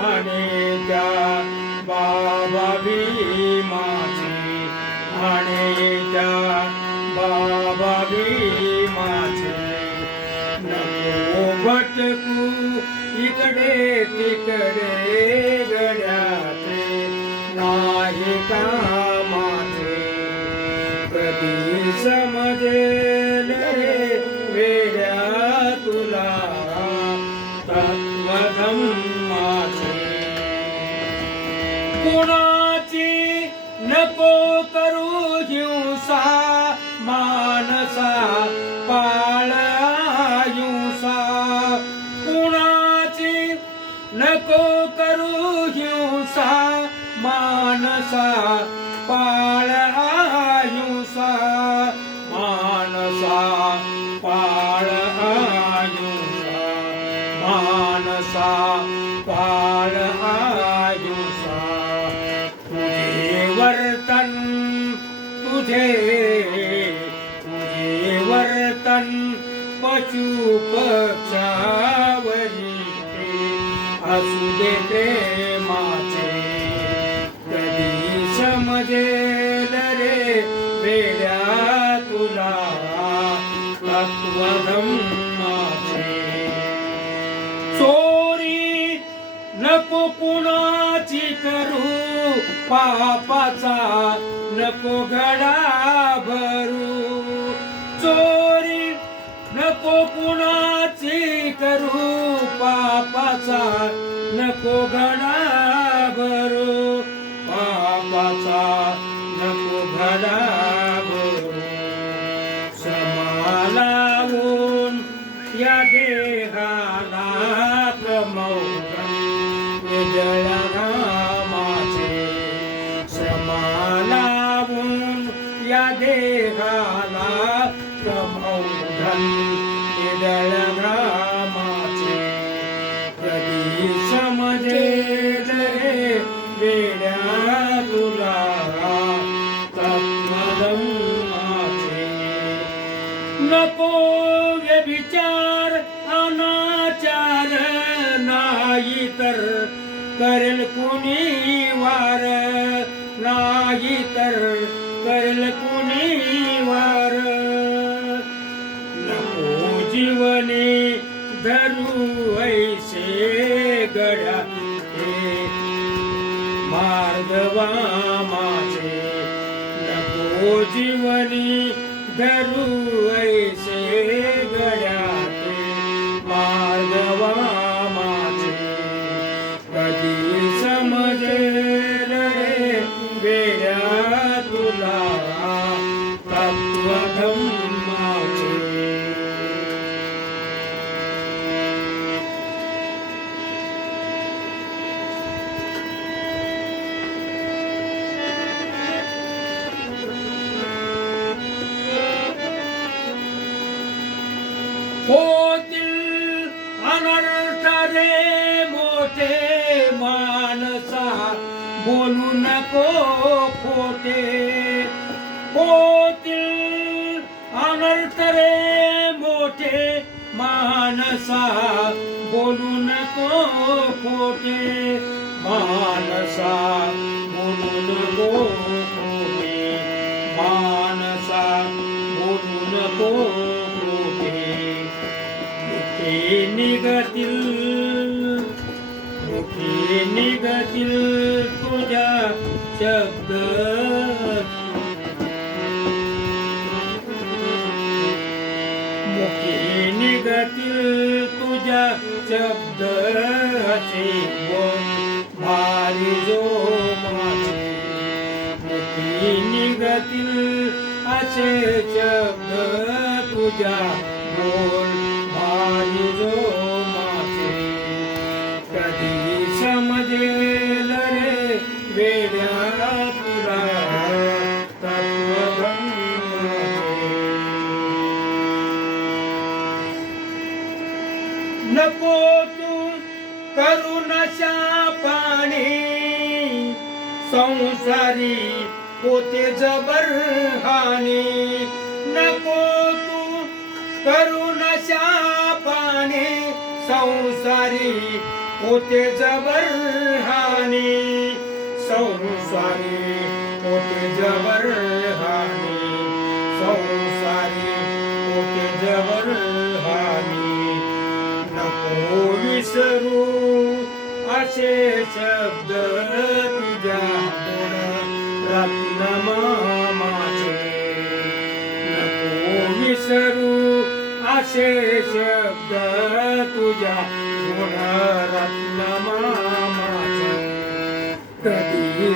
आणि त्या बाबा भीमाचे आणि त्या बाबा भीमाचे नको भटकू इकडे तिकडे गड्याचे नाही कामाचे कधी समजेल रे वेड्या तुला तत्वधम्माचे कुणाची नको करू हिंसा मानसा पाळ हिंसा कुणाची नको करू हिंसा मानसा पाळ हिंसा मानसा पाळ हिंसा मानसा पाळ हिंसा तुझे वर्तन तुझे वर्तन पशु पक्षावरी असू दे प्रेमाचे कधी समजेल रे वेड्या तुला तत्वधम्माचे चोरी नको कुणाची करू पापाचा नको घडा भरू चोरी नको कुणाची करू पापाचा नको घडा भरू पापाचा नको घडा भरू समालावून या देहाला प्रमोदन विजया घामाचे समालावून या देहाला प्रमोदन विजया घामाचे कधी समजेल रे वेड्या तुला तत्वधम्माचे नको व्यभिचार अनाचार नाही तर करेल कुणी वार नाही तर करेल कुणी वार नको जीवने धरू ऐसे गड्या हे मार्गवा माझे नको जीवनी धरू ऐसे गड्या मार्गवा माझे कधी समजेल रे वेड्या तुला तत्वधम्माचे होतील अनर्थ रे मोठे मानसा बोलू नको खोटे होतील अनर्थ रे मोठे मानसा बोलू नको खोटे मानसा बोलू नको खोटे मानसा बोलू नको निगतील तुझ्या शब्द मुखी निगतील तुझ्या शब्द असे बोल भारी जो माझे मुखी निगतील असे शब्द तुझ्या बोल भारी जो माझे कधी समजेल रे वेड्या तुला तत्वधम्माचे नको तू करू नशा पाणी संसारी होते जबर हानी नको तू करू नशा पाणी संसारी होते जबर हानी संसारी होते जबर हानी संसारी होते जबर हानी नको विसरू असे शब्द तुझ्या रत्नमामाचे नको विसरू असे शब्द तुझ्या रत्नमामाचे कधी